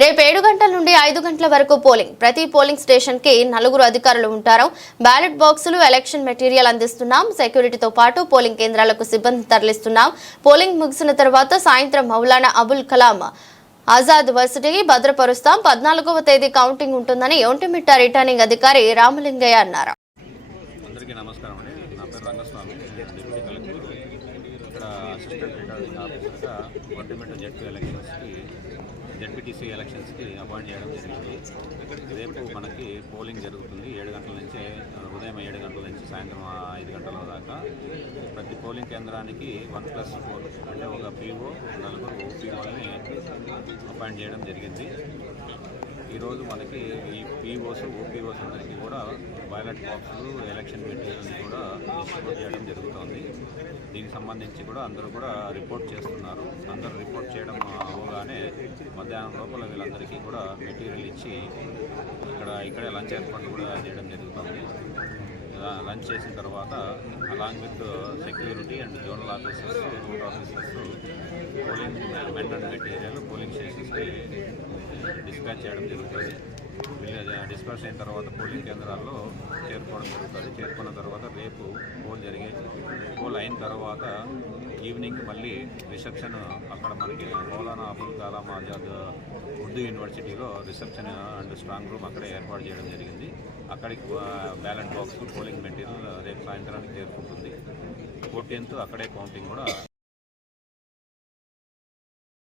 రేపు 7 గంటల నుండి 5 గంటల వరకు పోలింగ్. ప్రతి పోలింగ్ స్టేషన్ కి 4 అధికారులు ఉంటారు. బ్యాలెట్ బాక్సులు, ఎలక్షన్ మెటీరియల్ అందిస్తున్నాం. సెక్యూరిటీతో పాటు పోలింగ్ కేంద్రాలకు సిబ్బంది తరలిస్తున్నాం. పోలింగ్ ముగిసిన తర్వాత సాయంత్రం మౌలానా అబుల్ కలాం ఆజాద్ వర్సిటీకి భద్రపరుస్తాం. 14వ తేదీ కౌంటింగ్ ఉంటుందని ఒంటిమిట్ట రిటర్నింగ్ అధికారి రామలింగయ్య అన్నారు. అందరికీ నమస్కారం అండి. నా పేరు రంగస్వామి, డిప్యూటీ కలెక్టర్. ఇక్కడ అసిస్టెంట్ రిటర్నింగ్ ఆఫీసర్గా ఒంటిమిట్ట జెడ్పీటీసీ ఎలక్షన్స్కి అపాయింట్ చేయడం జరిగింది. రేపు మనకి పోలింగ్ జరుగుతుంది 7 గంటల నుంచి, ఉదయం 7 గంటల నుంచి సాయంత్రం 5 గంటల దాకా. ప్రతి పోలింగ్ కేంద్రానికి 1+4 అంటే ఒక పీఓ, 4 ఓపీఓని అపాయింట్ చేయడం జరిగింది. ఈరోజు మనకి ఈ పీఓస్, ఓపీఓస్ అందరికీ కూడా బ్యాలెట్ బాక్సులు, ఎలక్షన్ మెటీరియల్ని కూడా డిస్ట్రిబ్యూట్ చేయడం జరుగుతుంది. దీనికి సంబంధించి కూడా అందరూ కూడా రిపోర్ట్ చేస్తున్నారు. అందరూ రిపోర్ట్ చేయడం అవగానే మధ్యాహ్నం లోపల వీళ్ళందరికీ కూడా మెటీరియల్ ఇచ్చి ఇక్కడే లంచ్ ఏర్పాటు కూడా చేయడం జరుగుతుంది. లంచ్ చేసిన తర్వాత along with security and zonal officers, route officers polling men and material polling స్టేషన్స్కి డిస్పాచ్ చేయడం జరుగుతుంది. డిస్పాచ్ అయిన తర్వాత పోలింగ్ కేంద్రాల్లో చేరుకోవడం జరుగుతుంది. చేరుకున్న తర్వాత రేపు పోల్ అయిన తర్వాత ఈవినింగ్ మళ్ళీ రిసెప్షన్ అక్కడ మనకి మౌలానా అబుల్ కలాం ఆజాద్ ఉర్దూ యూనివర్సిటీలో రిసెప్షన్ అండ్ స్ట్రాంగ్ రూమ్ అక్కడే ఏర్పాటు చేయడం జరిగింది. అక్కడికి బ్యాలెట్ బాక్స్, పోలింగ్ మెటీరియల్ రేపు సాయంత్రానికి చేరుకుంటుంది. 14th అక్కడే కౌంటింగ్ కూడా